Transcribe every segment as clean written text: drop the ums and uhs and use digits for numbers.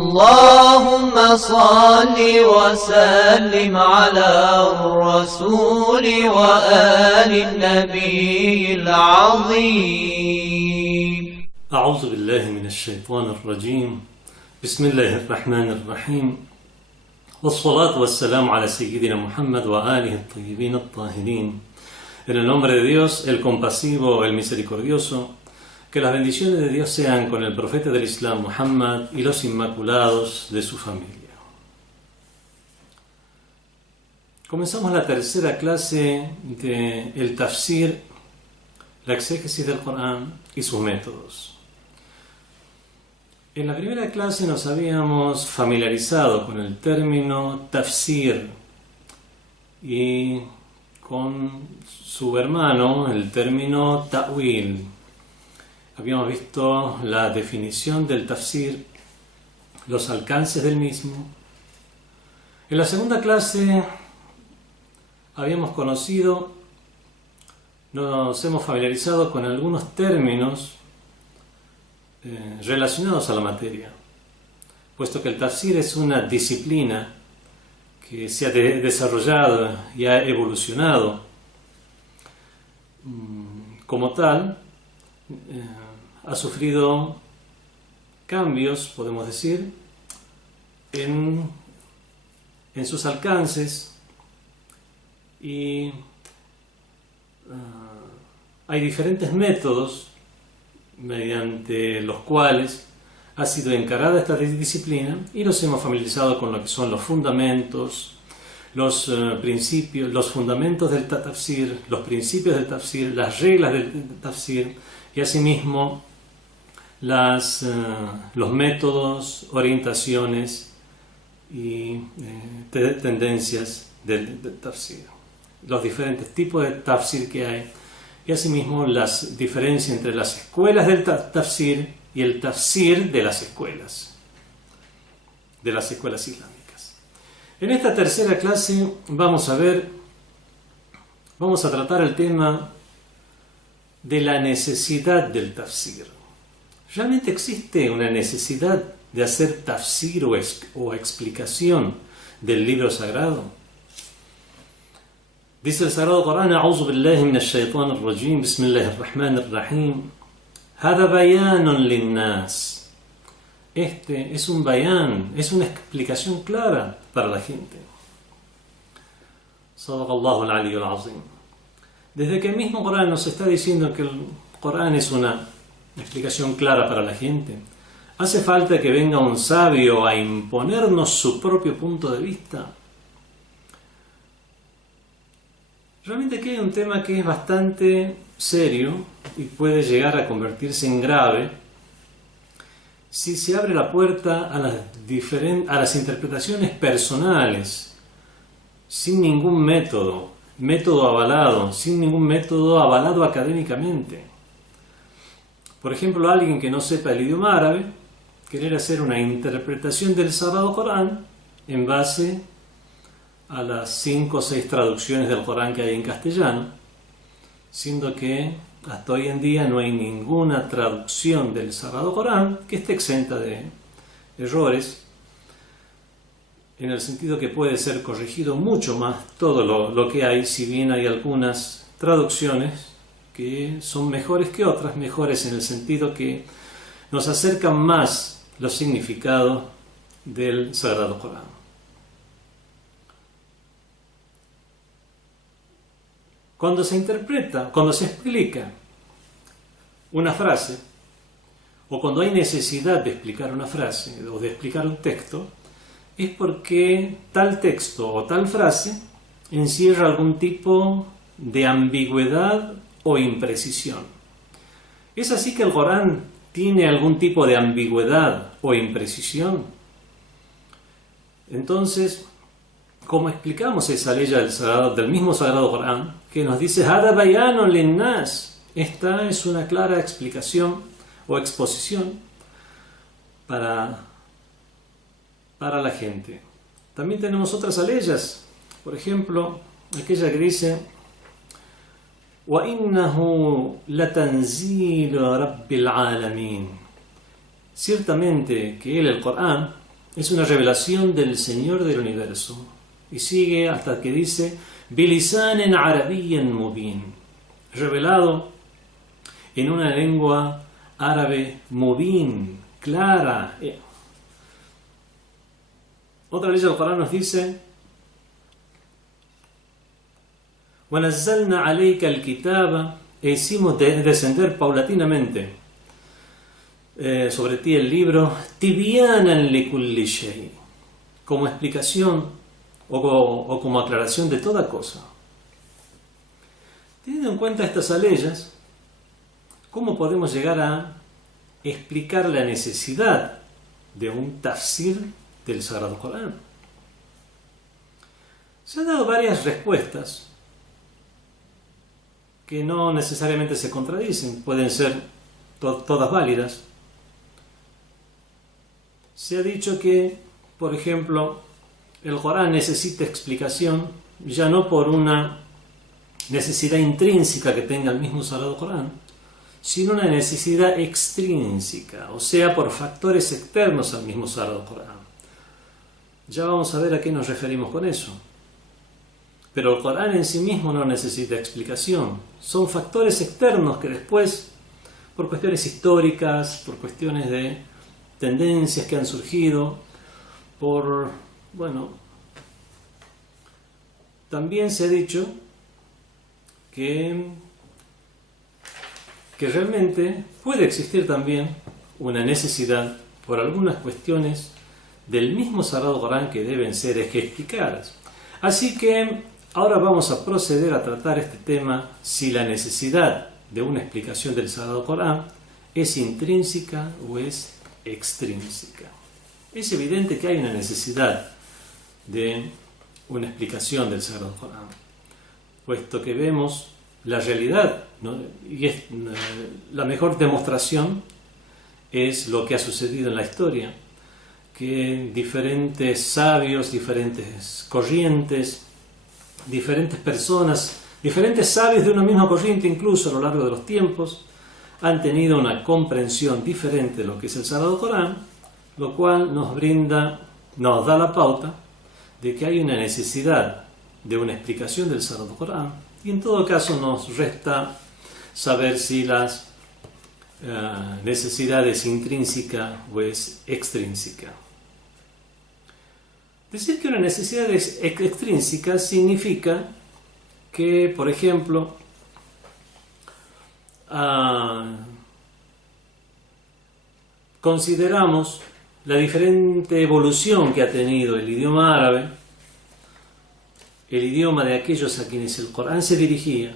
اللهم صل وسلم على الرسول وآل النبي العظيم. أعوذ بالله من الشيطان الرجيم. بسم الله الرحمن الرحيم، والصلاة والسلام على سيدنا Muhammad وآله الطيبين الطاهرين. En el nombre de Dios, el compasivo, el misericordioso, que las bendiciones de Dios sean con el profeta del Islam Muhammad y los inmaculados de su familia. Comenzamos la tercera clase de el tafsir, la exégesis del Corán y sus métodos. En la primera clase nos habíamos familiarizado con el término tafsir y con su hermano, el término ta'wil. Habíamos visto la definición del tafsir, los alcances del mismo. En la segunda clase habíamos conocido, nos hemos familiarizado con algunos términos relacionados a la materia, puesto que el tafsir es una disciplina que se ha desarrollado y ha evolucionado. Como tal, ha sufrido cambios, podemos decir, en sus alcances, y hay diferentes métodos mediante los cuales ha sido encarada esta disciplina, y nos hemos familiarizado con lo que son los fundamentos, los principios, los fundamentos del tafsir, los principios del tafsir, las reglas del tafsir, y asimismo los métodos, orientaciones y tendencias del tafsir, los diferentes tipos de tafsir que hay, y asimismo las diferencias entre las escuelas del tafsir y el tafsir de las escuelas islámicas. En esta tercera clase vamos a tratar el tema de la necesidad del tafsir. ¿Realmente existe una necesidad de hacer tafsir o explicación del libro sagrado? Dice el Sagrado Corán: A'udhu billahi minash shaitanir rajim, bismillahir rahmanir rahim. Hada bayanun linnas. Este es un bayán, es una explicación clara para la gente. Sadaqallahu al-aliyyul azim. Desde que el mismo Corán nos está diciendo que el Corán es una explicación clara para la gente, ¿hace falta que venga un sabio a imponernos su propio punto de vista? Realmente aquí hay un tema que es bastante serio y puede llegar a convertirse en grave si se abre la puerta a las interpretaciones personales, sin ningún método avalado, sin ningún método avalado académicamente. Por ejemplo, alguien que no sepa el idioma árabe querer hacer una interpretación del Sagrado Corán en base a las 5 o 6 traducciones del Corán que hay en castellano, siendo que hasta hoy en día no hay ninguna traducción del Sagrado Corán que esté exenta de errores, en el sentido que puede ser corregido mucho más todo lo que hay, si bien hay algunas traducciones que son mejores que otras, mejores en el sentido que nos acercan más los significados del Sagrado Corán. Cuando se interpreta, cuando se explica una frase, o cuando hay necesidad de explicar una frase o de explicar un texto, es porque tal texto o tal frase encierra algún tipo de ambigüedad o imprecisión. ¿Es así que el Corán tiene algún tipo de ambigüedad o imprecisión? Entonces, ¿cómo explicamos esa ley del mismo Sagrado Corán que nos dice Hada bayanun linnas? Esta es una clara explicación o exposición para la gente. También tenemos otras aleyas, por ejemplo, aquella que dice وَإِنَّهُ لَتَنْزِيلُ رَبِّ الْعَالَمِينَ. Ciertamente que él, el Corán, es una revelación del Señor del Universo. Y sigue hasta que dice, bilisanen arabiyyan mubin, revelado en una lengua árabe mubin, clara. Otra ley del Corán nos dice, وَنَزَّلْنَا عَلَيْكَ الْكِتَابَ, e hicimos descender paulatinamente sobre ti el libro, تِبْيَانًا لِكُلِّ شَيْءٍ, como explicación o como aclaración de toda cosa. Teniendo en cuenta estas aleyas, ¿cómo podemos llegar a explicar la necesidad de un tafsir del Sagrado Corán? Se han dado varias respuestas que no necesariamente se contradicen, pueden ser todas válidas. Se ha dicho que, por ejemplo, el Corán necesita explicación ya no por una necesidad intrínseca que tenga el mismo Sagrado Corán, sino una necesidad extrínseca, o sea, por factores externos al mismo Sagrado Corán. Ya vamos a ver a qué nos referimos con eso. Pero el Corán en sí mismo no necesita explicación. Son factores externos que después, por cuestiones históricas, por cuestiones de tendencias que han surgido, también se ha dicho que realmente puede existir también una necesidad por algunas cuestiones del mismo Sagrado Corán que deben ser explicadas. Así que ahora vamos a proceder a tratar este tema, si la necesidad de una explicación del Sagrado Corán es intrínseca o es extrínseca. Es evidente que hay una necesidad de una explicación del Sagrado Corán, puesto que vemos la realidad, ¿no? Y la mejor demostración es lo que ha sucedido en la historia, que diferentes sabios, diferentes corrientes, diferentes personas, diferentes sabios de una misma corriente incluso a lo largo de los tiempos, han tenido una comprensión diferente de lo que es el Sagrado Corán, lo cual nos da la pauta de que hay una necesidad de una explicación del Sagrado Corán, y en todo caso nos resta saber si las necesidad es intrínseca o es extrínseca. Decir que una necesidad es extrínseca significa que, por ejemplo, consideramos la diferente evolución que ha tenido el idioma árabe, el idioma de aquellos a quienes el Corán se dirigía.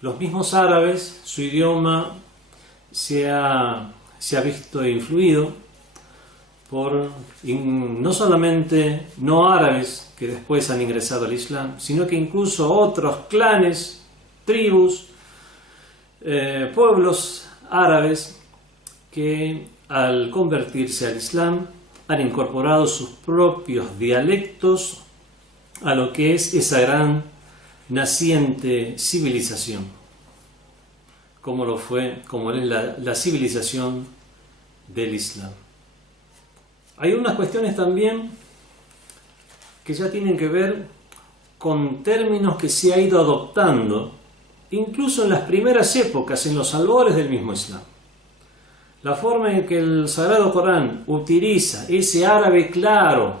Los mismos árabes, su idioma se ha visto influido por no solamente no árabes que después han ingresado al Islam, sino que incluso otros clanes, tribus, pueblos árabes que al convertirse al Islam han incorporado sus propios dialectos a lo que es esa gran naciente civilización, como es la civilización del Islam. Hay unas cuestiones también que ya tienen que ver con términos que se ha ido adoptando incluso en las primeras épocas, en los albores del mismo Islam. La forma en que el Sagrado Corán utiliza ese árabe claro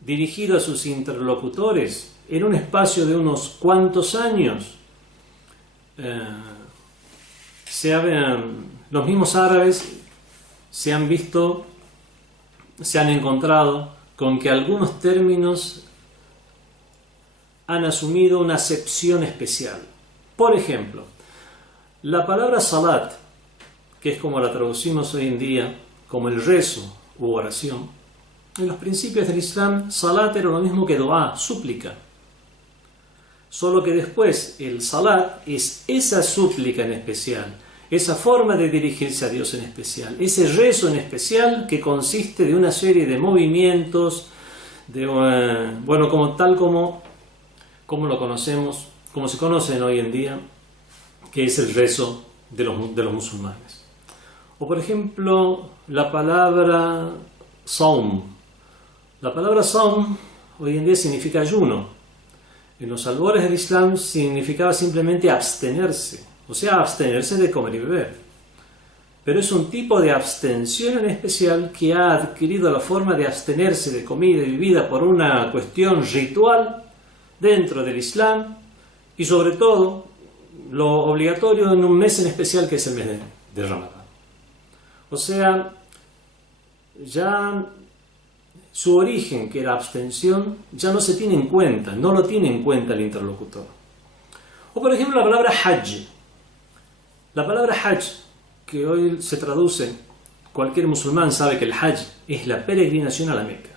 dirigido a sus interlocutores en un espacio de unos cuantos años, los mismos árabes se han encontrado con que algunos términos han asumido una acepción especial. Por ejemplo, la palabra salat, que es como la traducimos hoy en día, como el rezo u oración, en los principios del Islam, salat era lo mismo que dua, súplica. Solo que después el salat es esa súplica en especial, esa forma de dirigirse a Dios en especial, ese rezo en especial que consiste de una serie de movimientos, como lo conocemos, como se conocen hoy en día, que es el rezo de los musulmanes. O por ejemplo, la palabra Saum. La palabra Saum hoy en día significa ayuno. En los albores del Islam significaba simplemente abstenerse, o sea, abstenerse de comer y beber. Pero es un tipo de abstención en especial que ha adquirido la forma de abstenerse de comida y bebida por una cuestión ritual dentro del Islam y sobre todo lo obligatorio en un mes en especial que es el mes de Ramadán. O sea, ya su origen, que era abstención, ya no se tiene en cuenta, no lo tiene en cuenta el interlocutor. O por ejemplo la palabra Hajj. La palabra Hajj, que hoy se traduce, cualquier musulmán sabe que el Hajj es la peregrinación a la Meca.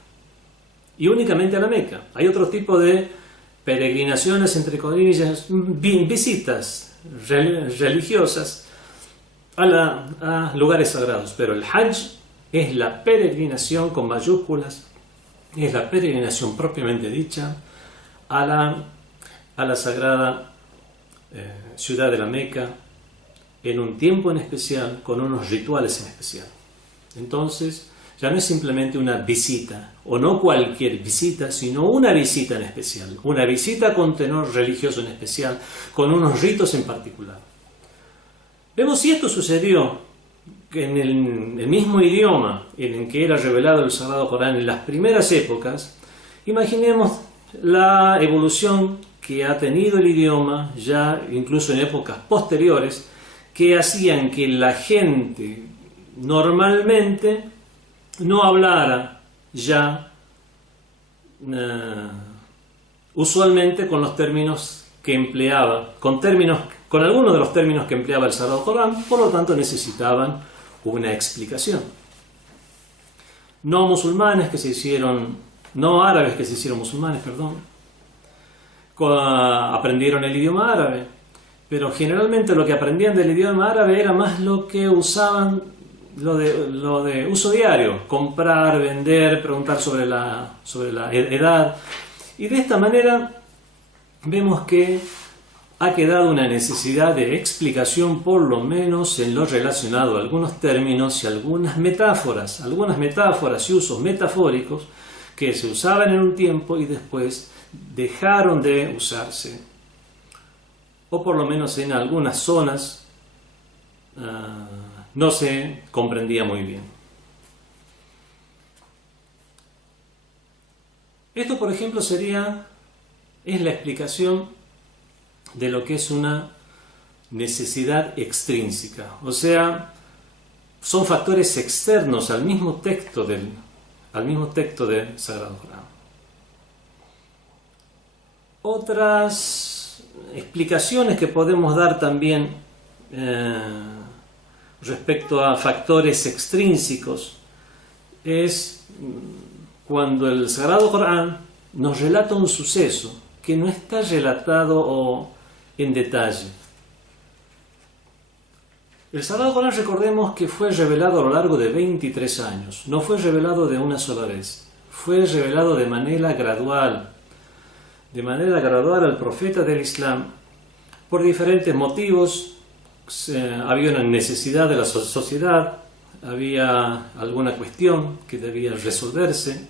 Y únicamente a la Meca. Hay otro tipo de peregrinaciones, entre comillas, visitas religiosas a lugares sagrados. Pero el Hajj es la peregrinación con mayúsculas, es la peregrinación propiamente dicha a la sagrada ciudad de la Meca, en un tiempo en especial, con unos rituales en especial. Entonces, ya no es simplemente una visita, o no cualquier visita, sino una visita en especial, una visita con tenor religioso en especial, con unos ritos en particular. Vemos si esto sucedió en el mismo idioma en el que era revelado el Sagrado Corán en las primeras épocas. Imaginemos la evolución que ha tenido el idioma ya incluso en épocas posteriores, que hacían que la gente normalmente no hablara ya usualmente con los términos que empleaba, con algunos de los términos que empleaba el Sagrado Corán, por lo tanto necesitaban una explicación. No árabes que se hicieron musulmanes, aprendieron el idioma árabe, pero generalmente lo que aprendían del idioma árabe era más lo que usaban, lo de uso diario, comprar, vender, preguntar sobre la edad, y de esta manera vemos que ha quedado una necesidad de explicación, por lo menos en lo relacionado a algunos términos y algunas metáforas y usos metafóricos que se usaban en un tiempo y después dejaron de usarse, o por lo menos en algunas zonas no se comprendía muy bien. Esto, por ejemplo, es la explicación de lo que es una necesidad extrínseca, o sea, son factores externos al mismo texto del Sagrado Corán. Otras explicaciones que podemos dar también respecto a factores extrínsecos es cuando el Sagrado Corán nos relata un suceso que no está relatado en detalle. El Sagrado Corán, recordemos que fue revelado a lo largo de 23 años, no fue revelado de una sola vez, fue revelado de manera gradual al profeta del Islam por diferentes motivos. Había una necesidad de la sociedad, había alguna cuestión que debía resolverse,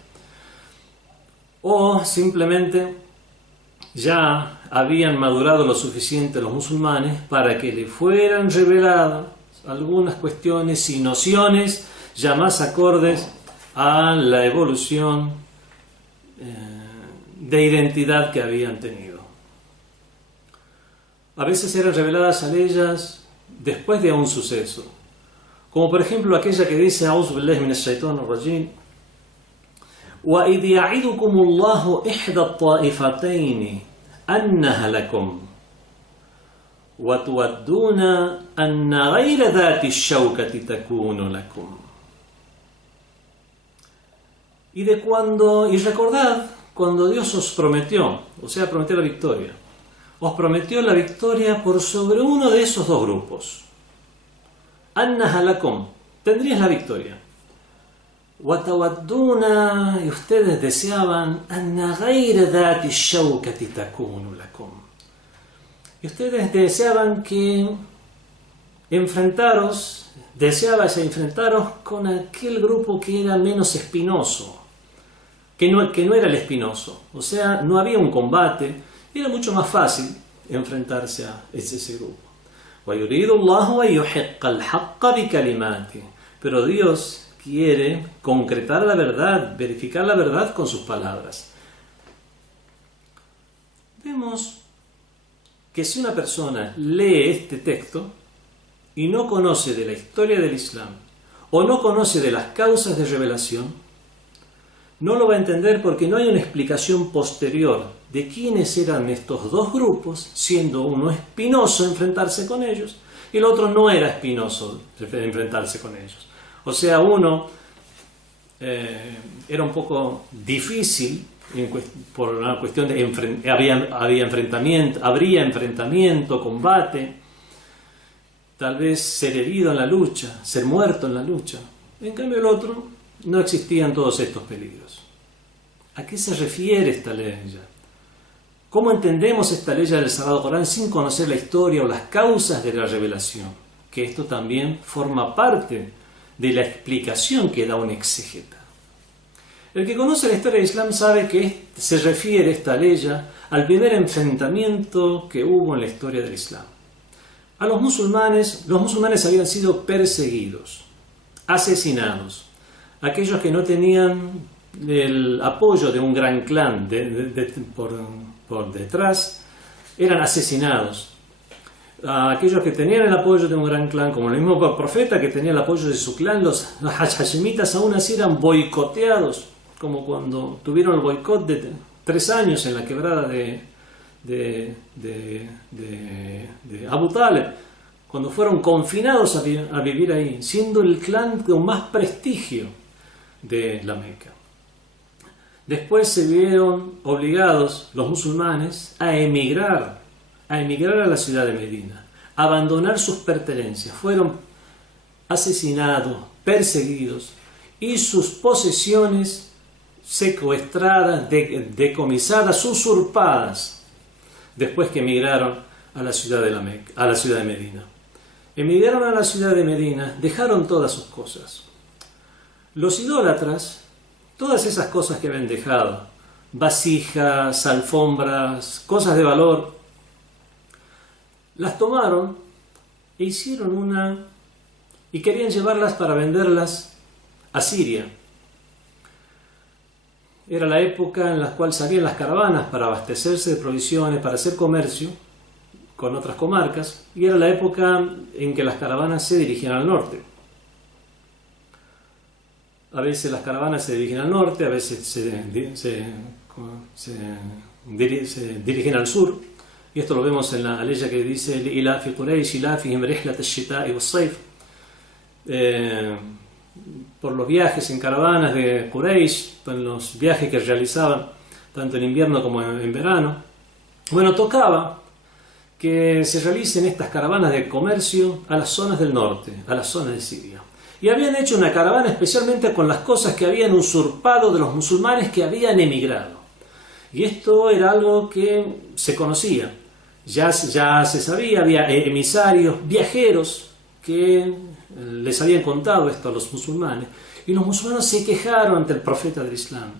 o simplemente ya habían madurado lo suficiente los musulmanes para que le fueran reveladas algunas cuestiones y nociones ya más acordes a la evolución de identidad que habían tenido. A veces eran reveladas a ellas después de un suceso, como por ejemplo aquella que dice A'udhu billahi minash shaitanir rajim: وَإِذْ يَعِدُكُمُ اللَّهُ إِحْدَى الطَّائِفَتَيْنِ أَنَّهَا لَكُمْ وَتُوَدُّونَ أَنَّ غَيْرَ ذَاتِ الشَّوْكَةِ تَكُونُ لَكُمْ. Y recordad cuando Dios os prometió, o sea, prometió la victoria. Os prometió la victoria por sobre uno de esos dos grupos. أَنَّهَا لَكُمْ, tendrías la victoria. وَتَوَدُّونَ, y ustedes deseaban أَنَّ غَيْرَ ذَاتِ الشَّوْكَةِ تَكُونُ لَكُمْ. Y ustedes deseaban que deseabais enfrentaros con aquel grupo que era menos espinoso, que no era el espinoso. O sea, no había un combate, era mucho más fácil enfrentarse a ese grupo. Pero Dios quiere concretar la verdad, verificar la verdad con sus palabras. Vemos que si una persona lee este texto y no conoce de la historia del Islam o no conoce de las causas de revelación, no lo va a entender porque no hay una explicación posterior de quiénes eran estos dos grupos, siendo uno espinoso enfrentarse con ellos y el otro no era espinoso enfrentarse con ellos. O sea, uno era un poco difícil por una cuestión de habría enfrentamiento, combate, tal vez ser herido en la lucha, ser muerto en la lucha. En cambio el otro no existían todos estos peligros. ¿A qué se refiere esta ley? ¿Cómo entendemos esta ley del Sagrado Corán sin conocer la historia o las causas de la revelación? Que esto también forma parte de la explicación que da un exégeta. El que conoce la historia del Islam sabe que se refiere esta ley al primer enfrentamiento que hubo en la historia del Islam. A los musulmanes habían sido perseguidos, asesinados. Aquellos que no tenían el apoyo de un gran clan por detrás eran asesinados. Aquellos que tenían el apoyo de un gran clan, como el mismo profeta que tenía el apoyo de su clan, los hashimitas aún así eran boicoteados, como cuando tuvieron el boicot de 3 años en la quebrada de Abu Talib, cuando fueron confinados a vivir ahí, siendo el clan con más prestigio de la Meca. Después se vieron obligados los musulmanes a emigrar a la ciudad de Medina, a abandonar sus pertenencias. Fueron asesinados, perseguidos y sus posesiones secuestradas, decomisadas, usurpadas, después que emigraron a la ciudad de Medina. Emigraron a la ciudad de Medina, dejaron todas sus cosas. Los idólatras, todas esas cosas que habían dejado, vasijas, alfombras, cosas de valor, las tomaron e hicieron y querían llevarlas para venderlas a Siria. Era la época en la cual salían las caravanas para abastecerse de provisiones, para hacer comercio con otras comarcas, y era la época en que las caravanas se dirigían al norte. A veces las caravanas se dirigen al norte, a veces se dirigen al sur, y esto lo vemos en la aleya que dice ilafi Quraysh ilafihim rihlat ash-shita'i was-sayf, por los viajes en caravanas de Quraysh, en los viajes que realizaban tanto en invierno como en verano. Bueno, tocaba que se realicen estas caravanas de comercio a las zonas del norte, a las zonas de Siria. Y habían hecho una caravana especialmente con las cosas que habían usurpado de los musulmanes que habían emigrado. Y esto era algo que se conocía, ya se sabía, había emisarios, viajeros que les habían contado esto a los musulmanes. Y los musulmanes se quejaron ante el profeta del Islam.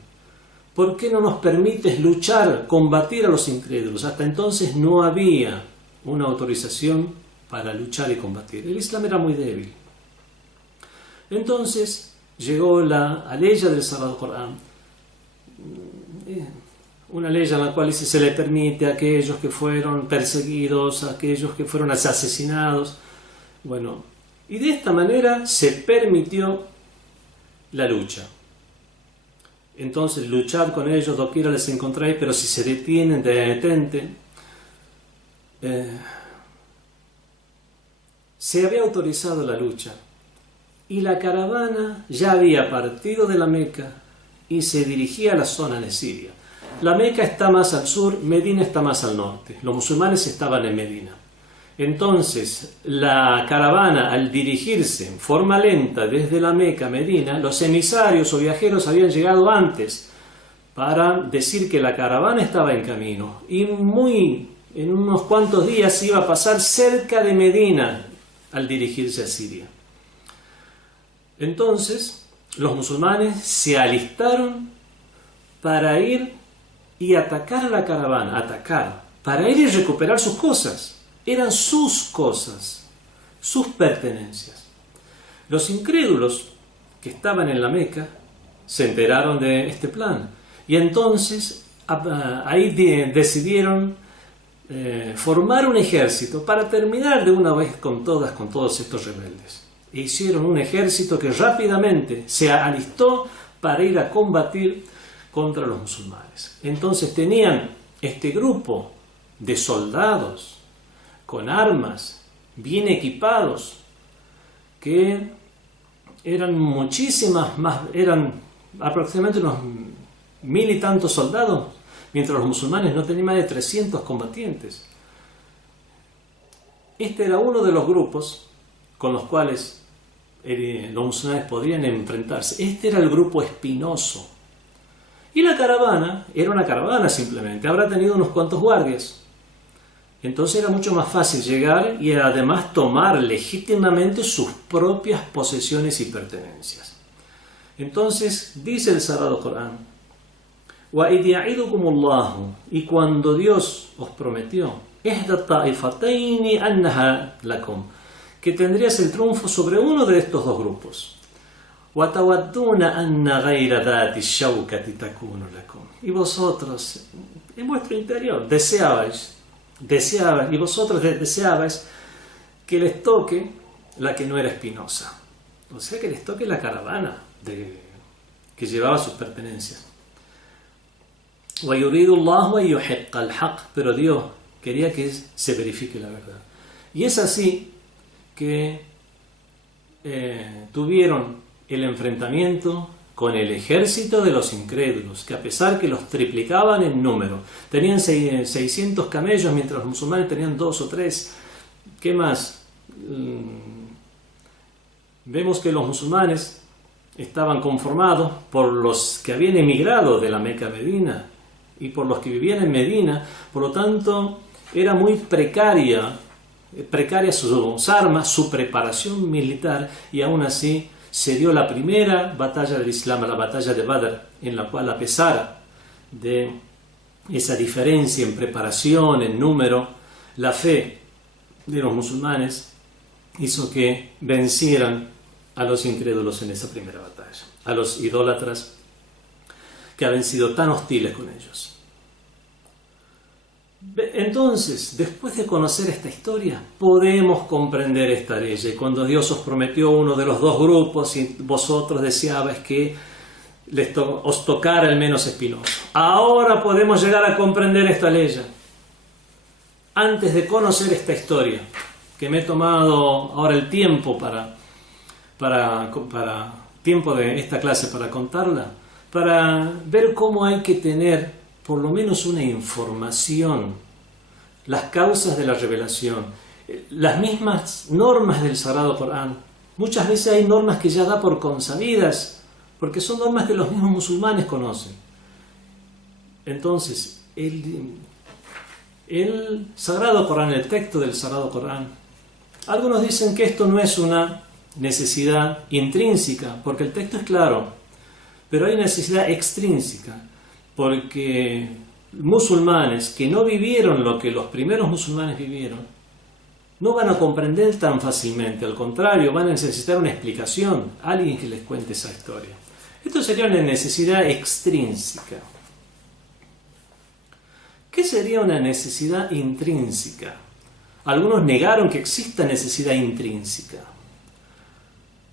¿Por qué no nos permites luchar, combatir a los incrédulos? Hasta entonces no había una autorización para luchar y combatir. El Islam era muy débil. Entonces llegó la ley del Sagrado Corán, una ley en la cual se le permite a aquellos que fueron perseguidos, a aquellos que fueron asesinados. Bueno, y de esta manera se permitió la lucha. Entonces luchad con ellos doquiera les encontráis, pero si se detienen, detente. Se había autorizado la lucha y la caravana ya había partido de la Meca y se dirigía a la zona de Siria. La Meca está más al sur, Medina está más al norte. Los musulmanes estaban en Medina. Entonces, la caravana, al dirigirse en forma lenta desde la Meca a Medina, los emisarios o viajeros habían llegado antes para decir que la caravana estaba en camino. Y en unos cuantos días iba a pasar cerca de Medina, al dirigirse a Siria. Entonces, los musulmanes se alistaron para ir y atacar a la caravana, para ir y recuperar sus cosas. Eran sus cosas, sus pertenencias. Los incrédulos que estaban en la Meca se enteraron de este plan y entonces ahí decidieron formar un ejército para terminar de una vez con todos estos rebeldes. E hicieron un ejército que rápidamente se alistó para ir a combatir contra los musulmanes. Entonces tenían este grupo de soldados con armas, bien equipados, que eran muchísimas más, eran aproximadamente unos 1000 y tantos soldados, mientras los musulmanes no tenían más de 300 combatientes. Este era uno de los grupos con los cuales los musulmanes podrían enfrentarse. Este era el grupo espinoso. Y la caravana era una caravana simplemente, habrá tenido unos cuantos guardias. Entonces era mucho más fácil llegar y además tomar legítimamente sus propias posesiones y pertenencias. Entonces dice el Sagrado Corán: وَإِذْ يَعِدُكُمُ اللَّهُ, y cuando Dios os prometió, إِحْدَى الطَّائِفَتَيْنِ أَنَّهَا لَكُمْ, que tendrías el triunfo sobre uno de estos dos grupos. وَتَوَدُّونَ أَنَّ غَيْرَ ذَاتِ الشَّوْكَةِ تَكُونُ لَكُمْ, y vosotros en vuestro interior deseabais que les toque la que no era espinosa, o sea, que les toque la caravana que llevaba sus pertenencias. وَيُرِيدُ اللَّهُ أَن يُحِقَّ الْحَقَّ, pero Dios quería que se verifique la verdad. Y es así que tuvieron el enfrentamiento con el ejército de los incrédulos, que a pesar que los triplicaban en número, tenían 600 camellos, mientras los musulmanes tenían 2 o 3. ¿Qué más? Vemos que los musulmanes estaban conformados por los que habían emigrado de la Meca a Medina y por los que vivían en Medina. Por lo tanto, era muy precaria sus armas, su preparación militar, y aún así se dio la primera batalla del Islam, la batalla de Badr, en la cual, a pesar de esa diferencia en preparación, en número, la fe de los musulmanes hizo que vencieran a los incrédulos en esa primera batalla, a los idólatras que habían sido tan hostiles con ellos. Entonces, después de conocer esta historia, podemos comprender esta ley. Cuando Dios os prometió uno de los dos grupos y vosotros deseabais que os tocara el menos espinoso. Ahora podemos llegar a comprender esta ley. Antes de conocer esta historia, que me he tomado ahora el tiempo tiempo de esta clase para contarla, para ver cómo hay que tener por lo menos una información, las causas de la revelación, las mismas normas del Sagrado Corán. Muchas veces hay normas que ya da por consabidas, porque son normas que los mismos musulmanes conocen. Entonces, el Sagrado Corán, el texto del Sagrado Corán, algunos dicen que esto no es una necesidad intrínseca, porque el texto es claro, pero hay necesidad extrínseca, porque musulmanes que no vivieron lo que los primeros musulmanes vivieron no van a comprender tan fácilmente, al contrario, van a necesitar una explicación, alguien que les cuente esa historia. Esto sería una necesidad extrínseca. ¿Qué sería una necesidad intrínseca? Algunos negaron que exista necesidad intrínseca.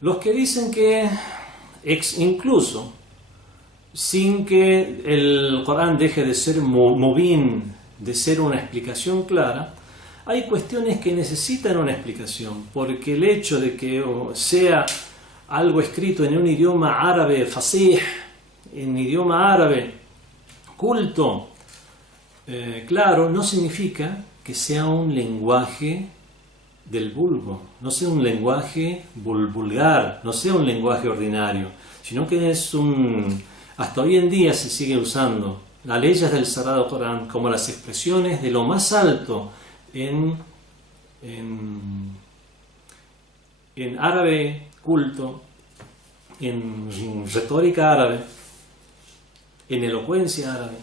Los que dicen que incluso sin que el Corán deje de ser mubin, de ser una explicación clara, hay cuestiones que necesitan una explicación, porque el hecho de que sea algo escrito en un idioma árabe fasih, en idioma árabe culto, claro, no significa que sea un lenguaje del vulgo, no sea un lenguaje vulgar, no sea un lenguaje ordinario, sino que es hasta hoy en día se sigue usando las leyes del Sagrado Corán como las expresiones de lo más alto en en árabe culto, en retórica árabe, en elocuencia árabe.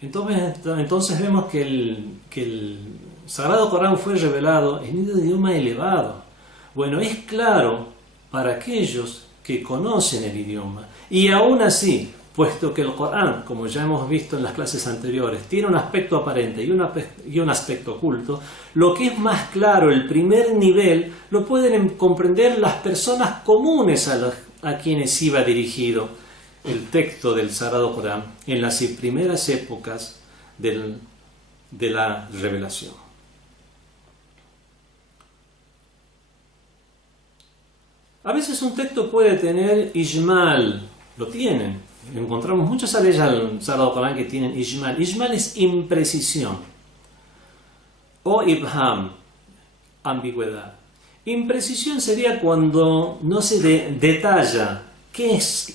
Entonces vemos que el Sagrado Corán fue revelado en un idioma elevado. Bueno, es claro para aquellos que conocen el idioma. Y aún así, puesto que el Corán, como ya hemos visto en las clases anteriores, tiene un aspecto aparente y un aspecto oculto, lo que es más claro, el primer nivel, lo pueden comprender las personas comunes a quienes iba dirigido el texto del Sagrado Corán en las primeras épocas de la revelación. A veces un texto puede tener ijmal, lo tienen. Encontramos muchas leyes al Sagrado Corán que tienen ijmal. Ijmal es imprecisión o ibham, ambigüedad. Imprecisión sería cuando no se detalla qué es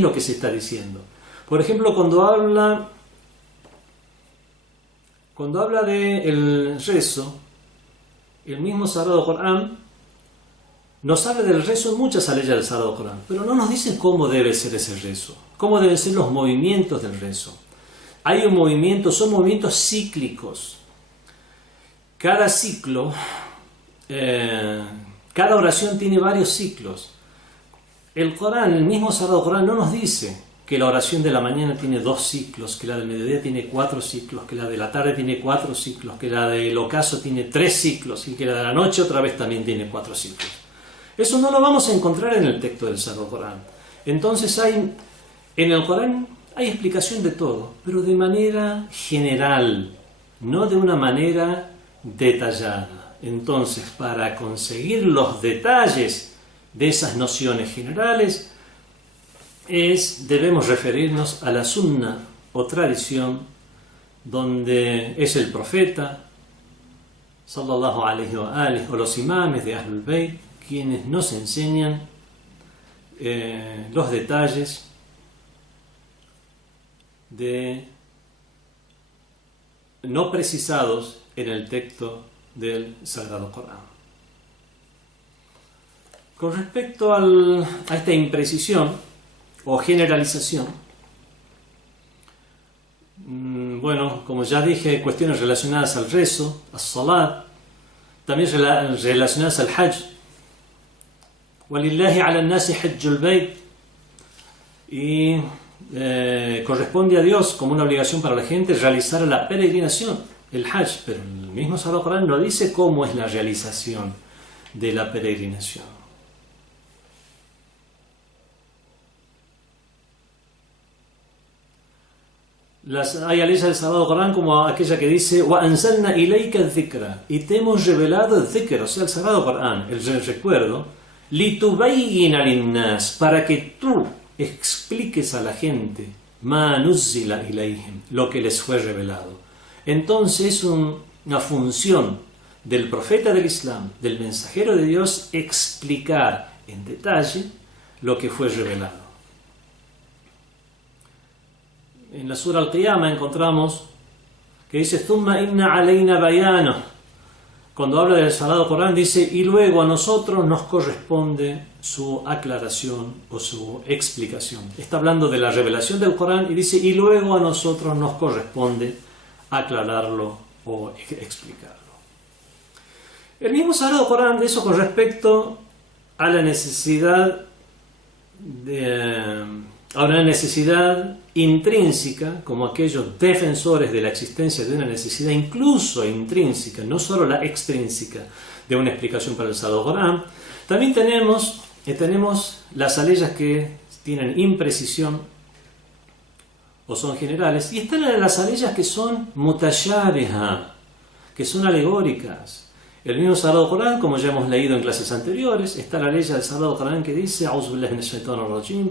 lo que se está diciendo. Por ejemplo, cuando habla del rezo, el mismo Sagrado Corán nos habla del rezo en muchas leyes del Sagrado Corán, pero no nos dice cómo debe ser ese rezo, cómo deben ser los movimientos del rezo. Hay un movimiento, son movimientos cíclicos. Cada ciclo, cada oración tiene varios ciclos. El Corán, el mismo Sagrado Corán, no nos dice que la oración de la mañana tiene 2 ciclos, que la del mediodía tiene 4 ciclos, que la de la tarde tiene 4 ciclos, que la del ocaso tiene 3 ciclos y que la de la noche otra vez también tiene 4 ciclos. Eso no lo vamos a encontrar en el texto del Sagrado Corán. Entonces en el Corán hay explicación de todo, pero de manera general, no de una manera detallada. Entonces, para conseguir los detalles de esas nociones generales, debemos referirnos a la sunna o tradición, donde es el profeta, sallallahu alaihi wa alihi, o los imames de Ahlul Bayt, quienes nos enseñan los detalles no precisados en el texto del Sagrado Corán. Con respecto a esta imprecisión o generalización, bueno, como ya dije, cuestiones relacionadas al rezo, al salat, también relacionadas al hajj. وَلِلَّهِ عَلَى النَّاسِ حَجُّ الْبَيْتِ, y corresponde a Dios como una obligación para la gente realizar la peregrinación, el hajj, pero el mismo Sagrado Corán no dice cómo es la realización de la peregrinación. Hay leyes del Sagrado Corán como aquella que dice وَأَنزَلْنَا إِلَيْكَ الذِّكْرَ, y te hemos revelado el dhikr, o sea el Sagrado Corán, el recuerdo, لِتُبَيِّنَ لِلنَّاسِ, para que tú expliques a la gente مَا نُزِّلَ إِلَيْهِمْ, lo que les fue revelado. Entonces es una función del profeta del Islam, del mensajero de Dios, explicar en detalle lo que fue revelado. En la Sura Al-Qiyamah encontramos que dice ثُمَّ إِنَّ عَلَيْنَا بَيَانَهُ. Cuando habla del Sagrado Corán dice, y luego a nosotros nos corresponde su aclaración o su explicación. Está hablando de la revelación del Corán y dice, y luego a nosotros nos corresponde aclararlo o explicarlo. El mismo Sagrado Corán de eso con respecto a la necesidad intrínseca, como aquellos defensores de la existencia de una necesidad incluso intrínseca, no solo la extrínseca, de una explicación para el Sagrado Corán. También tenemos las aleyas que tienen imprecisión o son generales, y están las aleyas que son mutashabiha, que son alegóricas. El mismo Sagrado Corán, como ya hemos leído en clases anteriores, está la ley del Sagrado Corán que dice A'udhu billahi minash shaitanir rajim,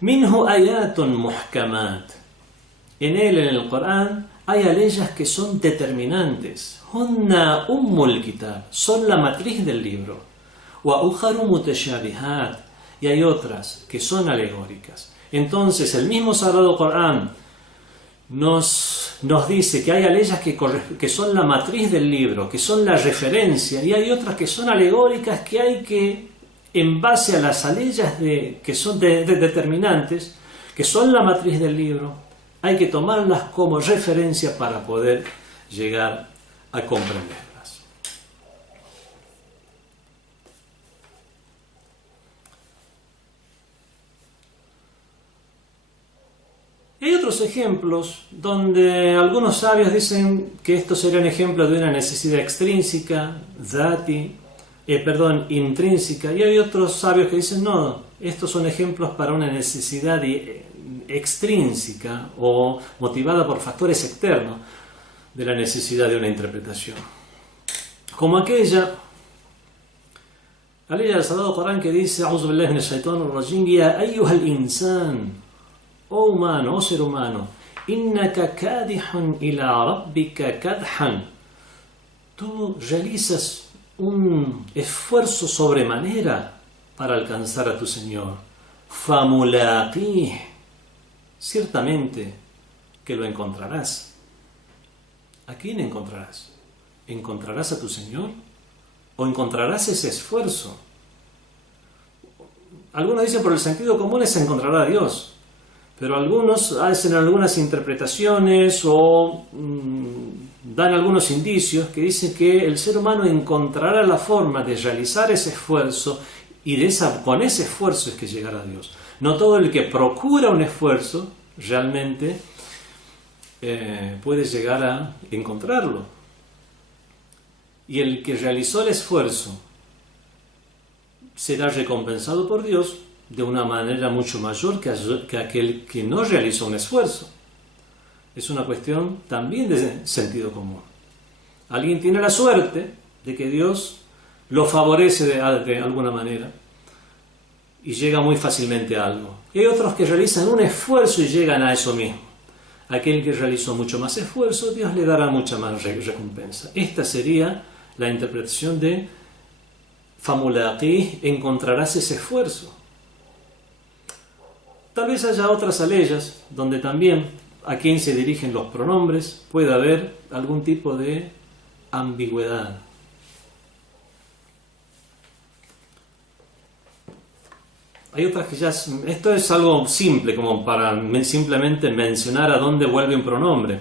minhu ayatun muhkamat. En el Corán, hay aleyas que son determinantes. Hunna ummul kitab, son la matriz del libro. Wa ukharu mutashabihat, y hay otras que son alegóricas. Entonces, el mismo Sagrado Corán nos dice que hay aleyas que son la matriz del libro, que son la referencia, y hay otras que son alegóricas, que hay que, en base a las aleyas que son determinantes, que son la matriz del libro, hay que tomarlas como referencia para poder llegar a comprenderlas. Hay otros ejemplos donde algunos sabios dicen que estos serían ejemplos de una necesidad extrínseca, intrínseca, y hay otros sabios que dicen no, estos son ejemplos para una necesidad extrínseca o motivada por factores externos de la necesidad de una interpretación. Como aquella del Sagrado Corán que dice: "A'udhu billahi minash shaitanir rajim, ya ayyuhal insan", oh humano, oh ser humano, innaka kadihun ila rabbika kadhan, tú realizas un esfuerzo sobremanera para alcanzar a tu Señor. Famulaqih, ciertamente que lo encontrarás. ¿A quién encontrarás? ¿Encontrarás a tu Señor? ¿O encontrarás ese esfuerzo? Algunos dicen por el sentido común es encontrar a Dios, pero algunos hacen algunas interpretaciones o dan algunos indicios que dicen que el ser humano encontrará la forma de realizar ese esfuerzo y con ese esfuerzo es que llegará a Dios. No todo el que procura un esfuerzo realmente puede llegar a encontrarlo. Y el que realizó el esfuerzo será recompensado por Dios de una manera mucho mayor que aquel que no realizó un esfuerzo. Es una cuestión también de sentido común. Alguien tiene la suerte de que Dios lo favorece de alguna manera y llega muy fácilmente a algo. Y hay otros que realizan un esfuerzo y llegan a eso mismo. Aquel que realizó mucho más esfuerzo, Dios le dará mucha más recompensa. Esta sería la interpretación de famulaqih, encontrarás ese esfuerzo. Tal vez haya otras aleyas donde también a quien se dirigen los pronombres puede haber algún tipo de ambigüedad. Hay otras que ya... Esto es algo simple, como para simplemente mencionar a dónde vuelve un pronombre.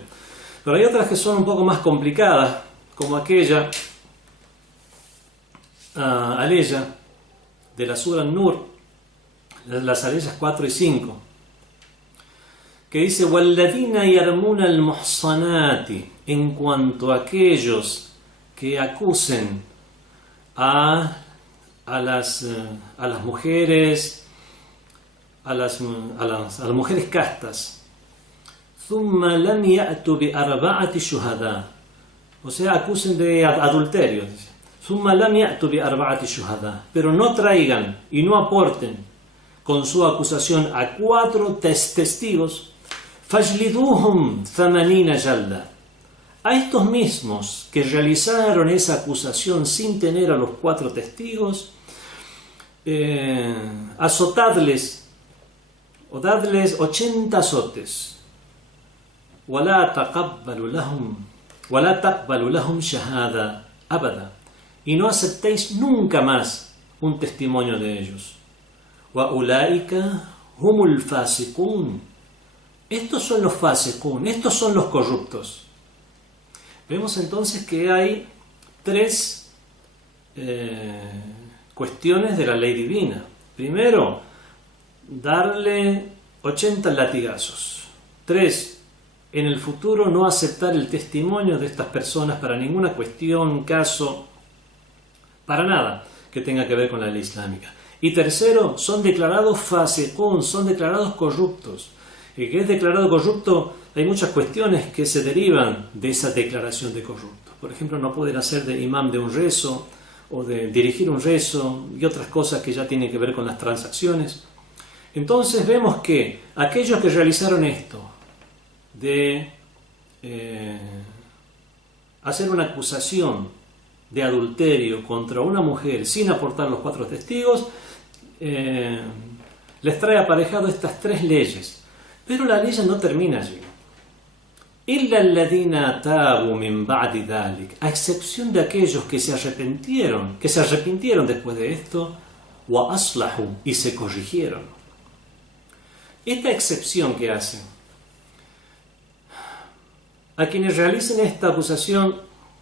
Pero hay otras que son un poco más complicadas, como aquella aleya de la Sura An-Nur, las aleyas 4 y 5, que dice: "Walladina yarmuna al-muhsanati", en cuanto a aquellos que acusen a las mujeres, a las mujeres castas, "thumma lam ya'tu bi arba'ati shuhada", o sea, acusen de adulterio, "thumma lam ya'tu bi arba'ati shuhada", pero no traigan y no aporten con su acusación a 4 testigos, "fajliduhum thamanina jalda", a estos mismos que realizaron esa acusación sin tener a los 4 testigos, azotadles o dadles 80 azotes. "Wala taqabbalu lahum shahada abada", y no aceptéis nunca más un testimonio de ellos. "Wa ulaika humul fasiqun", estos son los fasiqun, estos son los corruptos. Vemos entonces que hay 3 cuestiones de la ley divina. Primero, darle 80 latigazos. 3, en el futuro no aceptar el testimonio de estas personas para ninguna cuestión, caso, para nada que tenga que ver con la ley islámica. Y tercero, son declarados fasiqun, son declarados corruptos. El que es declarado corrupto, hay muchas cuestiones que se derivan de esa declaración de corrupto. Por ejemplo, no poder hacer de imam de un rezo o de dirigir un rezo y otras cosas que ya tienen que ver con las transacciones. Entonces vemos que aquellos que realizaron esto de hacer una acusación de adulterio contra una mujer sin aportar los 4 testigos, les trae aparejado estas 3 leyes. Pero la ley no termina allí. إلا الذين تابوا من بعد ذلك, a excepción de aquellos que se arrepintieron después de esto, وأصلحوا, y se corrigieron. Esta excepción que hacen a quienes realicen esta acusación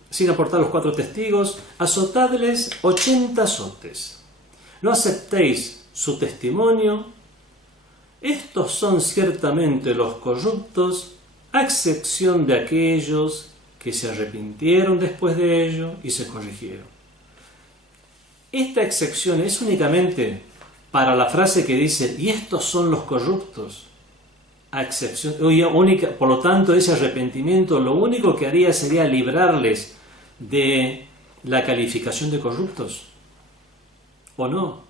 sin aportar los 4 testigos, azotadles 80 azotes. No aceptéis su testimonio. Estos son ciertamente los corruptos, a excepción de aquellos que se arrepintieron después de ello y se corrigieron. Esta excepción es únicamente para la frase que dice, y estos son los corruptos. A excepción, única, por lo tanto, ese arrepentimiento lo único que haría sería librarles de la calificación de corruptos. ¿O no?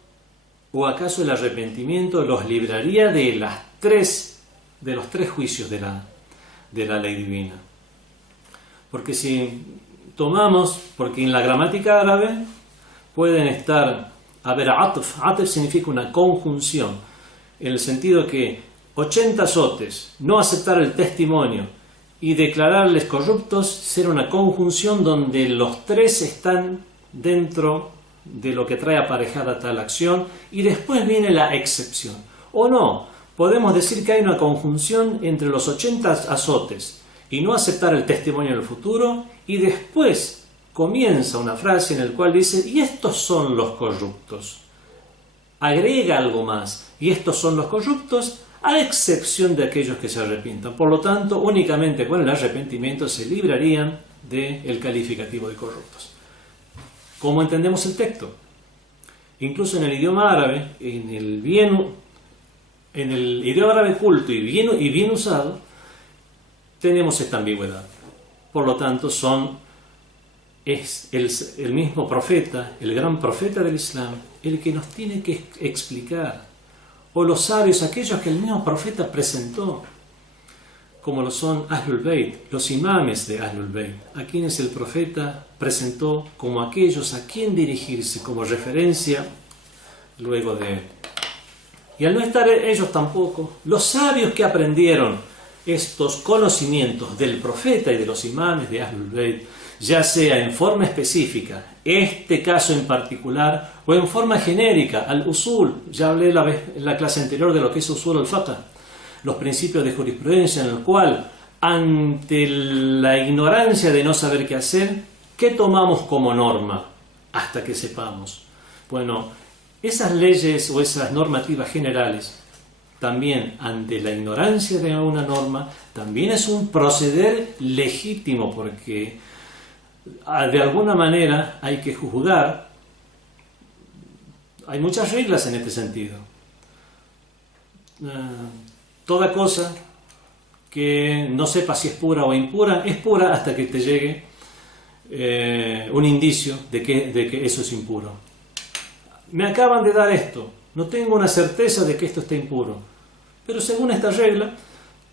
¿O acaso el arrepentimiento los libraría de los 3 juicios de la ley divina? Porque si tomamos, porque en la gramática árabe pueden estar, atf significa una conjunción, en el sentido que 80 azotes, no aceptar el testimonio y declararles corruptos, será una conjunción donde los 3 están dentro de lo que trae aparejada tal acción y después viene la excepción. O no, podemos decir que hay una conjunción entre los 80 azotes y no aceptar el testimonio en el futuro, y después comienza una frase en la cual dice, y estos son los corruptos. Agrega algo más, y estos son los corruptos, a excepción de aquellos que se arrepientan. Por lo tanto, únicamente con el arrepentimiento se librarían del calificativo de corruptos. ¿Cómo entendemos el texto? Incluso en el idioma árabe, en el idioma árabe culto y bien usado, tenemos esta ambigüedad. Por lo tanto, es el mismo profeta, el gran profeta del Islam, el que nos tiene que explicar, o los sabios, aquellos que el mismo profeta presentó, como lo son Ahlul Bayt, los imames de Ahlul Bayt, a quienes el profeta presentó como aquellos a quien dirigirse como referencia luego de él. Y al no estar ellos tampoco, los sabios que aprendieron estos conocimientos del profeta y de los imames de Ahlul Bayt, ya sea en forma específica, este caso en particular, o en forma genérica, al usul. Ya hablé en la clase anterior de lo que es usul al-fiqh, los principios de jurisprudencia, en el cual, ante la ignorancia de no saber qué hacer, ¿qué tomamos como norma hasta que sepamos? Bueno, esas leyes o esas normativas generales, también ante la ignorancia de una norma, también es un proceder legítimo, porque de alguna manera hay que juzgar. Hay muchas reglas en este sentido. Toda cosa que no sepa si es pura o impura, es pura hasta que te llegue un indicio de que eso es impuro. Me acaban de dar esto, no tengo una certeza de que esto está impuro, pero según esta regla,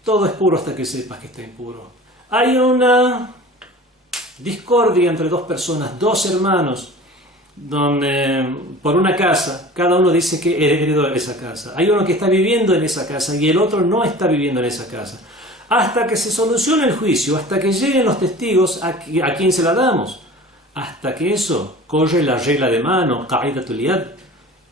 todo es puro hasta que sepas que está impuro. Hay una discordia entre 2 personas, 2 hermanos, donde por una casa, cada uno dice que heredó esa casa. Hay uno que está viviendo en esa casa y el otro no está viviendo en esa casa. Hasta que se solucione el juicio, hasta que lleguen los testigos, ¿a quién se la damos? Hasta que eso corre la regla de mano, qa'idatul yad.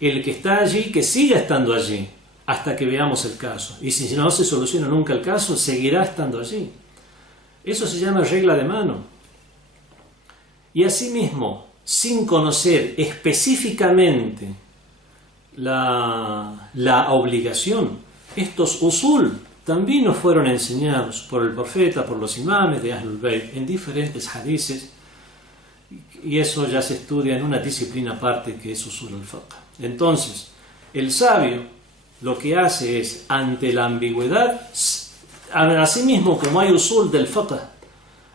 El que está allí, que siga estando allí, hasta que veamos el caso. Y si no se soluciona nunca el caso, seguirá estando allí. Eso se llama regla de mano. Y asimismo, sin conocer específicamente la obligación, estos usul también nos fueron enseñados por el profeta, por los imames de Ahlul Bayt, en diferentes hadices, y eso ya se estudia en una disciplina aparte que es usul al-fiqh. Entonces, el sabio lo que hace es, ante la ambigüedad, asimismo como hay usul del fiqh,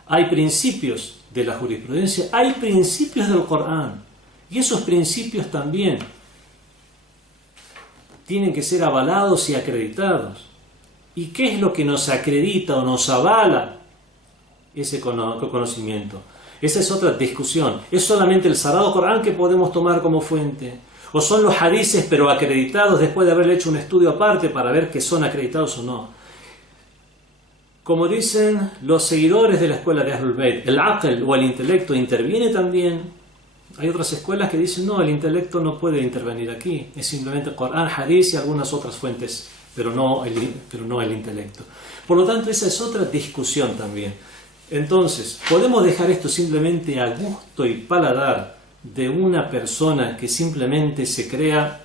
hay principios de la jurisprudencia, hay principios del Corán, y esos principios también tienen que ser avalados y acreditados. ¿Y qué es lo que nos acredita o nos avala ese conocimiento? Esa es otra discusión. ¿Es solamente el Sagrado Corán que podemos tomar como fuente? ¿O son los hadices pero acreditados después de haberle hecho un estudio aparte para ver que son acreditados o no? Como dicen los seguidores de la escuela de Ahlul Bayt, el aql o el intelecto interviene también. Hay otras escuelas que dicen no, el intelecto no puede intervenir aquí, es simplemente Corán, Hadith y algunas otras fuentes, pero no el intelecto. Por lo tanto, esa es otra discusión también. Entonces, podemos dejar esto simplemente a gusto y paladar de una persona que simplemente se crea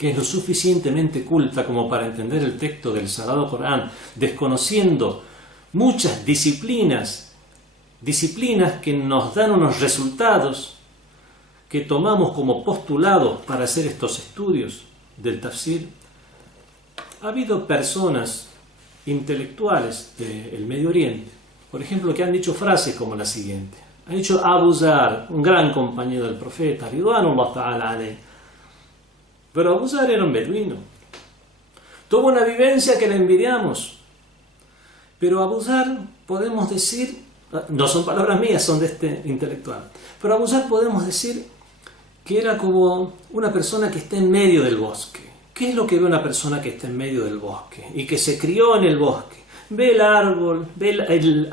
que es lo suficientemente culta como para entender el texto del Sagrado Corán, desconociendo muchas disciplinas que nos dan unos resultados que tomamos como postulados para hacer estos estudios del tafsir. Ha habido personas intelectuales del Medio Oriente, por ejemplo, que han dicho frases como la siguiente. Ha dicho Abu Zar, un gran compañero del profeta, Ridwanullah ta'ala alayhi. Pero Abu Zar era un beduino. Tuvo una vivencia que le envidiamos. Pero Abu Zar, podemos decir, no son palabras mías, son de este intelectual, pero Abu Zar podemos decir que era como una persona que está en medio del bosque. ¿Qué es lo que ve una persona que está en medio del bosque y que se crió en el bosque? Ve el árbol, ve el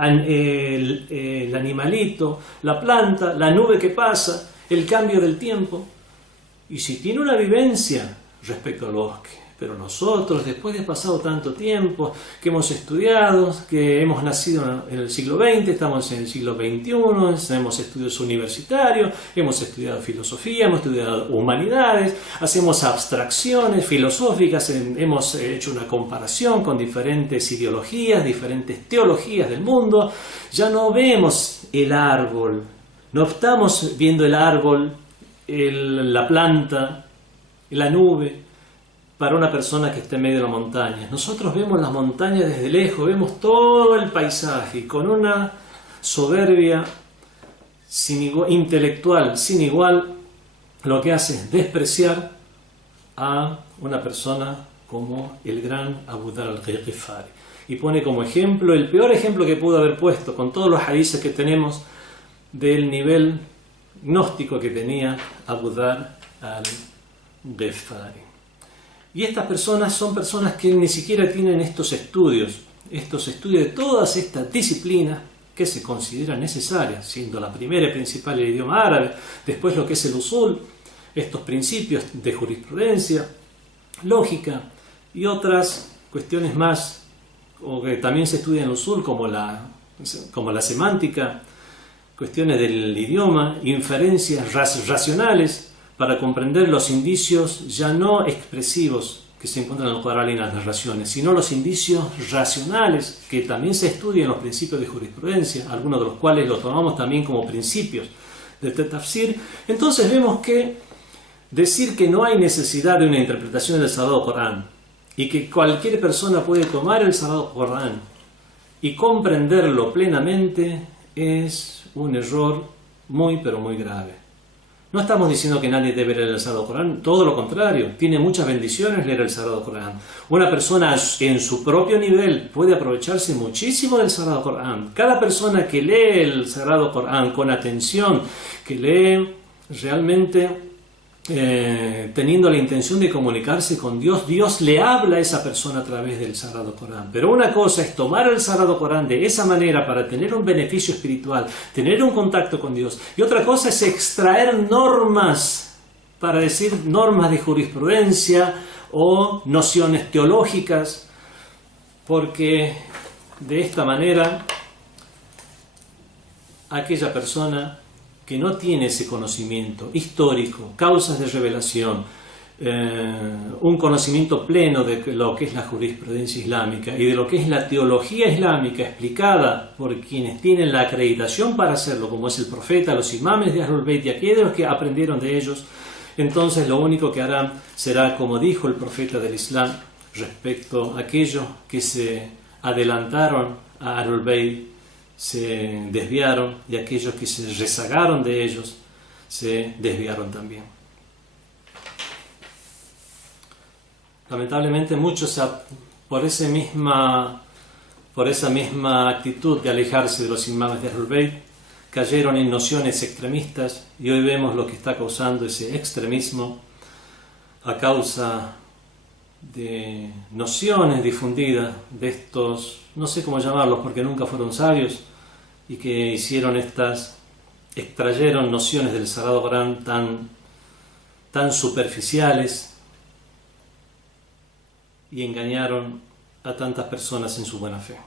animalito, la planta, la nube que pasa, el cambio del tiempo. Y si tiene una vivencia respecto al bosque, pero nosotros, después de pasado tanto tiempo, que hemos estudiado, que hemos nacido en el siglo XX, estamos en el siglo XXI, hemos estudios universitarios, hemos estudiado filosofía, hemos estudiado humanidades, hacemos abstracciones filosóficas, hemos hecho una comparación con diferentes ideologías, diferentes teologías del mundo, ya no vemos el árbol, no estamos viendo el árbol, la planta, la nube, para una persona que está en medio de la montaña. Nosotros vemos las montañas desde lejos, vemos todo el paisaje y con una soberbia intelectual sin igual, lo que hace es despreciar a una persona como el gran Abu Dhar al-Ghifari. Y pone como ejemplo, el peor ejemplo que pudo haber puesto, con todos los hadices que tenemos, del nivel gnóstico que tenía Abu Dhar al-Ghifari. Y estas personas son personas que ni siquiera tienen estos estudios de todas estas disciplinas que se consideran necesarias, siendo la primera y principal el idioma árabe, después lo que es el usul, estos principios de jurisprudencia, lógica y otras cuestiones más, o que también se estudia en el usul, como la semántica, cuestiones del idioma, inferencias racionales, para comprender los indicios ya no expresivos que se encuentran en el Corán y en las narraciones, sino los indicios racionales que también se estudian en los principios de jurisprudencia, algunos de los cuales los tomamos también como principios del tafsir. Entonces vemos que decir que no hay necesidad de una interpretación del Sagrado Corán y que cualquier persona puede tomar el Sagrado Corán y comprenderlo plenamente es un error muy pero muy grave. No estamos diciendo que nadie debe leer el Sagrado Corán, todo lo contrario, tiene muchas bendiciones leer el Sagrado Corán. Una persona en su propio nivel puede aprovecharse muchísimo del Sagrado Corán. Cada persona que lee el Sagrado Corán con atención, que lee realmente teniendo la intención de comunicarse con Dios, Dios le habla a esa persona a través del Sagrado Corán. Pero una cosa es tomar el Sagrado Corán de esa manera para tener un beneficio espiritual, tener un contacto con Dios, y otra cosa es extraer normas, para decir normas de jurisprudencia o nociones teológicas, porque de esta manera aquella persona que no tiene ese conocimiento histórico, causas de revelación, un conocimiento pleno de lo que es la jurisprudencia islámica y de lo que es la teología islámica explicada por quienes tienen la acreditación para hacerlo, como es el profeta, los imames de Ahlul Bayt y aquellos que aprendieron de ellos, entonces lo único que harán será como dijo el profeta del Islam respecto a aquellos que se adelantaron a Ahlul Bayt, se desviaron, y aquellos que se rezagaron de ellos se desviaron también. Lamentablemente muchos por esa misma actitud de alejarse de los imames de Ahlul Bayt cayeron en nociones extremistas, y hoy vemos lo que está causando ese extremismo a causa de nociones difundidas de estos, no sé cómo llamarlos porque nunca fueron sabios, y que extrayeron nociones del Sagrado Corán tan superficiales y engañaron a tantas personas en su buena fe.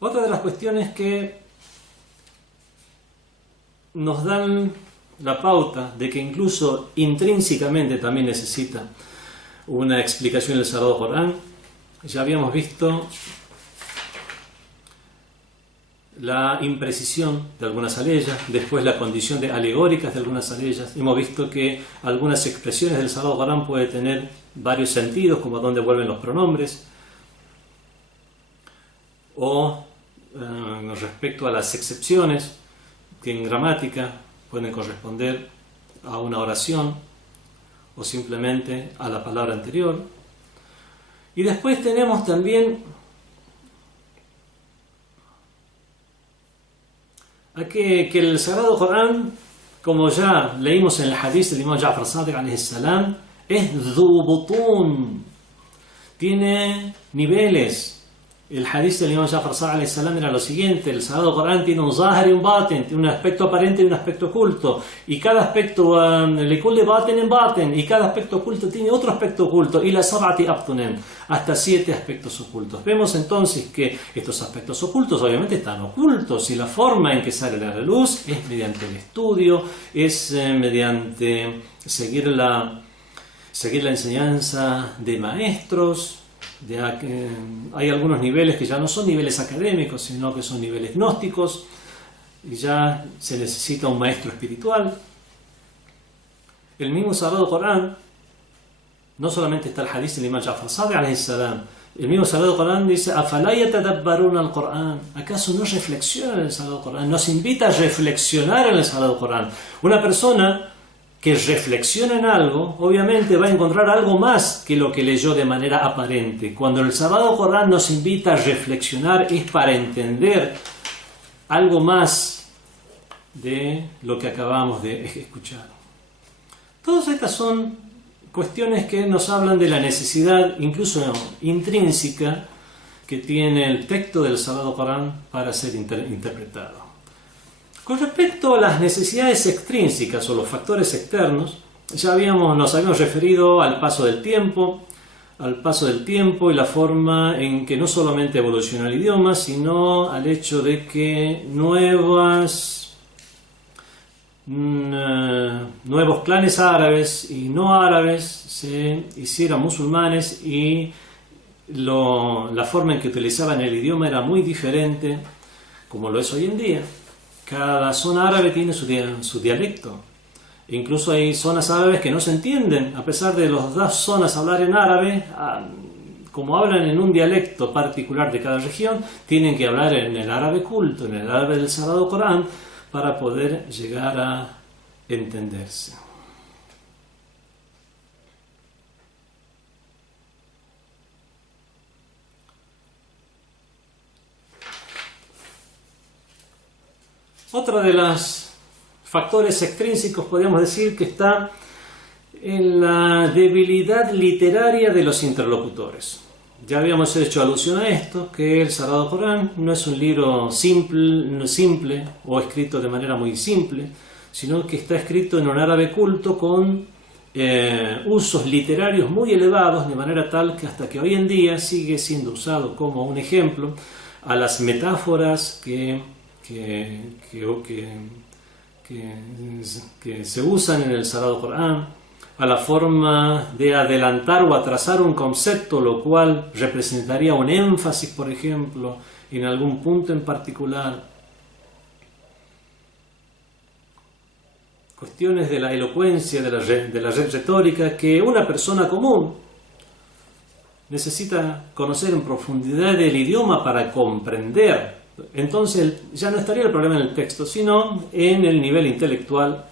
Otra de las cuestiones que nos dan la pauta de que incluso intrínsecamente también necesita una explicación del Sagrado Corán, ya habíamos visto la imprecisión de algunas aleyas, después la condición de alegóricas de algunas aleyas. Hemos visto que algunas expresiones del Sagrado Corán pueden tener varios sentidos, como dónde vuelven los pronombres, o respecto a las excepciones que en gramática pueden corresponder a una oración o simplemente a la palabra anterior. Y después tenemos también que el Sagrado Corán, como ya leímos en el hadith del Imam Ja'far Sadiq alayhi salam, es dhu butun, tiene niveles. El hadith del Imam Ja'far Sadiq alayhi salam era lo siguiente: el Sagrado Corán tiene un zahir y un batin, tiene un aspecto aparente y un aspecto oculto, y cada aspecto likulli batin en batin, y cada aspecto oculto tiene otro aspecto oculto, y la sab'ati abtunen, hasta 7 aspectos ocultos. Vemos entonces que estos aspectos ocultos obviamente están ocultos, y la forma en que salen a la luz es mediante el estudio, es mediante seguir la enseñanza de maestros. Hay algunos niveles que ya no son niveles académicos, sino que son niveles gnósticos, y ya se necesita un maestro espiritual. El mismo Sagrado Corán, no solamente está el hadith del Imam Ja'far Sadiq alayhi salam, el mismo Sagrado Corán dice: ¿Afalá yatadabbaruna al-Corán? ¿Acaso no reflexionan en el Sagrado Corán? Nos invita a reflexionar en el Sagrado Corán. Una persona que reflexiona en algo, obviamente va a encontrar algo más que lo que leyó de manera aparente. Cuando el Sagrado Corán nos invita a reflexionar, es para entender algo más de lo que acabamos de escuchar. Todas estas son cuestiones que nos hablan de la necesidad, incluso intrínseca, que tiene el texto del Sagrado Corán para ser interpretado. Con respecto a las necesidades extrínsecas o los factores externos, ya nos habíamos referido al paso del tiempo y la forma en que no solamente evoluciona el idioma, sino al hecho de que nuevos clanes árabes y no árabes se hicieran musulmanes, y la forma en que utilizaban el idioma era muy diferente como lo es hoy en día. Cada zona árabe tiene su dialecto. Incluso hay zonas árabes que no se entienden, a pesar de las dos zonas hablar en árabe. Como hablan en un dialecto particular de cada región, tienen que hablar en el árabe culto, en el árabe del Sagrado Corán, para poder llegar a entenderse. Otra de los factores extrínsecos, podríamos decir, que está en la debilidad literaria de los interlocutores. Ya habíamos hecho alusión a esto, que el Sagrado Corán no es un libro simple o escrito de manera muy simple, sino que está escrito en un árabe culto con usos literarios muy elevados, de manera tal que hasta que hoy en día sigue siendo usado como un ejemplo a las metáforas que se usan en el Sagrado Corán, a la forma de adelantar o atrasar un concepto, lo cual representaría un énfasis, por ejemplo, en algún punto en particular. Cuestiones de la elocuencia, de la retórica, que una persona común necesita conocer en profundidad el idioma para comprender. Entonces ya no estaría el problema en el texto, sino en el nivel intelectual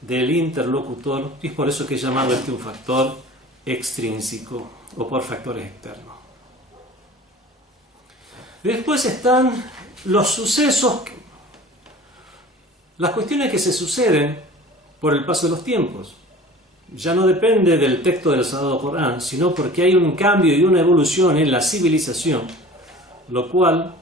del interlocutor, y es por eso que he llamado un factor extrínseco o por factores externos. Después están los sucesos, las cuestiones que se suceden por el paso de los tiempos. ya no depende del texto del Sagrado Corán, sino porque hay un cambio y una evolución en la civilización, lo cual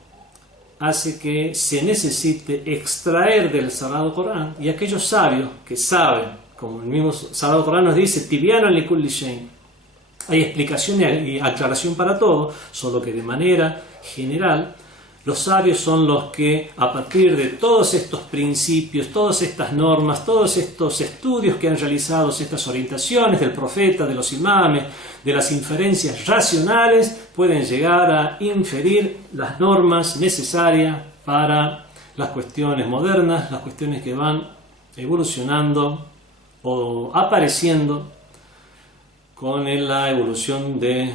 hace que se necesite extraer del Sagrado Corán, y aquellos sabios que saben, como el mismo Sagrado Corán nos dice, Tibyanan likulli shay, hay explicación y aclaración para todo, solo que de manera general los sabios son los que, a partir de todos estos principios, todas estas normas, todos estos estudios que han realizado, estas orientaciones del profeta, de los imames, de las inferencias racionales, pueden llegar a inferir las normas necesarias para las cuestiones modernas, las cuestiones que van evolucionando o apareciendo con la evolución de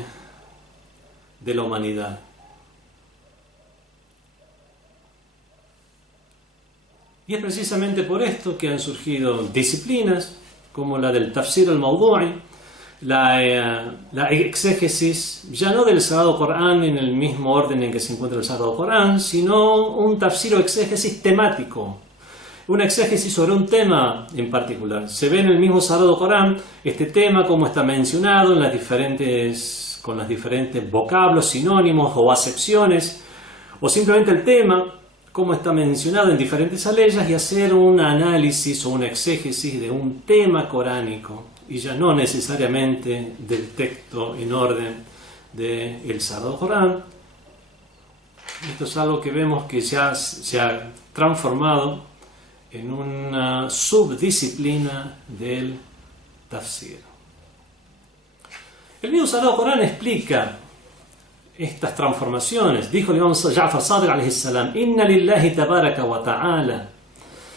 la humanidad. Y es precisamente por esto que han surgido disciplinas como la del tafsir al-mawdu'i, la exégesis, ya no del Sagrado Corán en el mismo orden en que se encuentra el Sagrado Corán, sino un tafsir o exégesis temático, una exégesis sobre un tema en particular. Se ve en el mismo Sagrado Corán este tema como está mencionado en con los diferentes vocablos, sinónimos o acepciones, o simplemente el tema como está mencionado en diferentes aleyas, y hacer un análisis o una exégesis de un tema coránico, y ya no necesariamente del texto en orden del Sagrado Corán. Esto es algo que vemos que se ha transformado en una subdisciplina del tafsir. El mismo Sagrado Corán explica estas transformaciones. Dijo el Imam Ja'far Sadiq alayhi salam: Inna lillahi tabaraka wa ta'ala,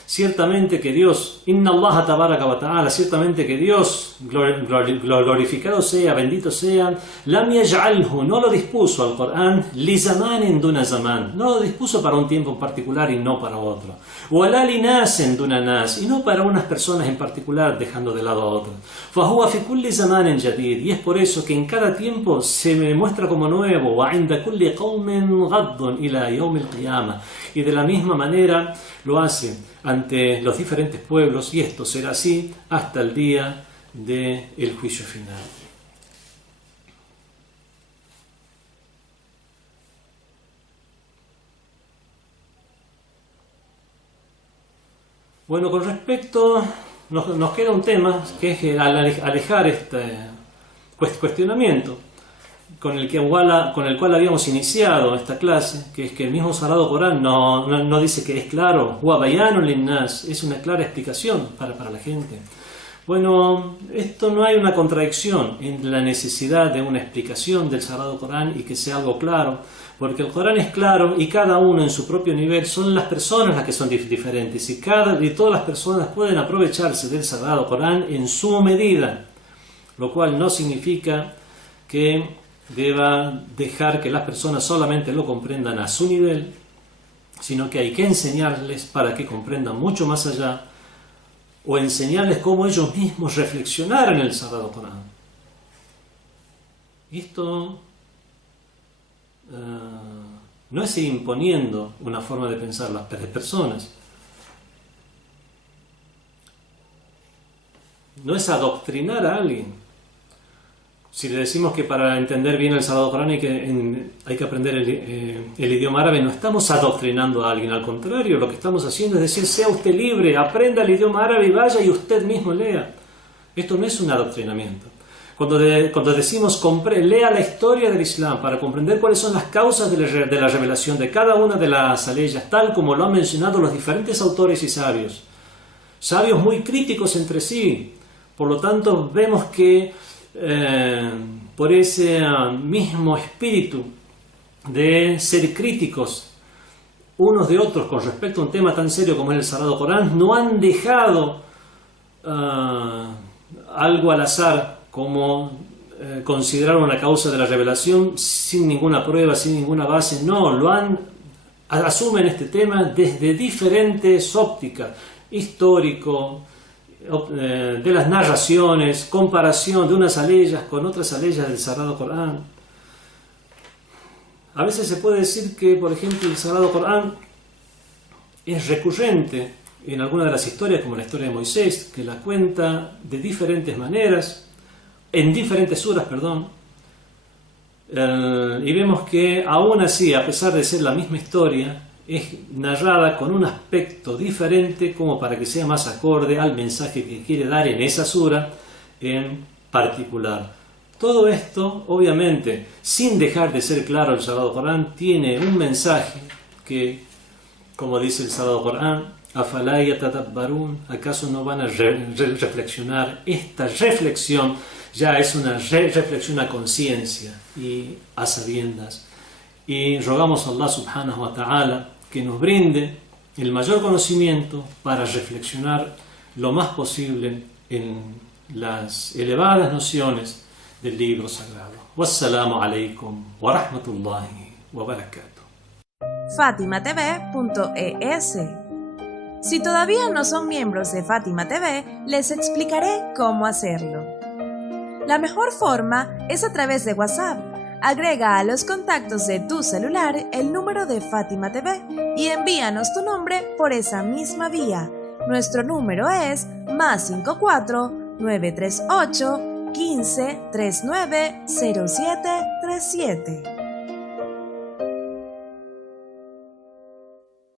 ciertamente que Dios, Inna Allah tabaraka wa ta'ala, ciertamente que Dios, glorificado sea, bendito sea, lam yaj'alhu, no lo dispuso al Corán, li zamanin duna zaman, no lo dispuso para un tiempo en particular y no para otro, wa la li nasin duna nas, y no para unas personas en particular dejando de lado a otras, fa huwa fi kulli zamanin jadid, y es por eso que en cada tiempo se me muestra como nuevo, wa 'inda kulli qawmin ghaddun ila yawm al-qiyamah, y de la misma manera lo hace ante los diferentes pueblos, y esto será así hasta el día del juicio final. Bueno, con respecto, nos queda un tema que es alejar este cuestionamiento con el cual habíamos iniciado esta clase, que es que el mismo Sagrado Corán no dice que es claro, huwa bayanun linnas, es una clara explicación para la gente. Bueno, esto no hay una contradicción en la necesidad de una explicación del Sagrado Corán y que sea algo claro, porque el Corán es claro y cada uno en su propio nivel son las personas las que son diferentes, y todas las personas pueden aprovecharse del Sagrado Corán en su medida, lo cual no significa que deba dejar que las personas solamente lo comprendan a su nivel, sino que hay que enseñarles para que comprendan mucho más allá, o enseñarles cómo ellos mismos reflexionar en el Sagrado Corán. Esto no es imponiendo una forma de pensar las personas, no es adoctrinar a alguien. Si le decimos que para entender bien el Sagrado Corán hay que aprender el idioma árabe, no estamos adoctrinando a alguien, al contrario, lo que estamos haciendo es decir, sea usted libre, aprenda el idioma árabe y vaya y usted mismo lea. Esto no es un adoctrinamiento. Cuando decimos lea la historia del Islam para comprender cuáles son las causas de la revelación de cada una de las aleyas, tal como lo han mencionado los diferentes autores y sabios muy críticos entre sí. Por lo tanto, vemos que por ese mismo espíritu de ser críticos unos de otros con respecto a un tema tan serio como es el Sagrado Corán, no han dejado algo al azar como considerar una causa de la revelación sin ninguna prueba, sin ninguna base. No, asumen este tema desde diferentes ópticas, histórico, de las narraciones, comparación de unas aleyas con otras aleyas del Sagrado Corán. A veces se puede decir que, por ejemplo, el Sagrado Corán es recurrente en alguna de las historias, como la historia de Moisés, que la cuenta de diferentes maneras, en diferentes suras, perdón, y vemos que aún así, a pesar de ser la misma historia, es narrada con un aspecto diferente como para que sea más acorde al mensaje que quiere dar en esa sura en particular. Todo esto, obviamente, sin dejar de ser claro el Sagrado Corán, tiene un mensaje que, como dice el Sagrado Corán, ¿Afalá yatadabbarún? ¿Acaso no van a reflexionar? Esta reflexión ya es una reflexión a conciencia y a sabiendas. Y rogamos a Allah subhanahu wa ta'ala que nos brinde el mayor conocimiento para reflexionar lo más posible en las elevadas nociones del libro sagrado. Wassalamu alaikum wa rahmatullahi wa barakatuh. FatimaTV.es. Si todavía no son miembros de Fátima TV, les explicaré cómo hacerlo. La mejor forma es a través de WhatsApp. Agrega a los contactos de tu celular el número de Fátima TV y envíanos tu nombre por esa misma vía. Nuestro número es +54 938 15 39 07 37.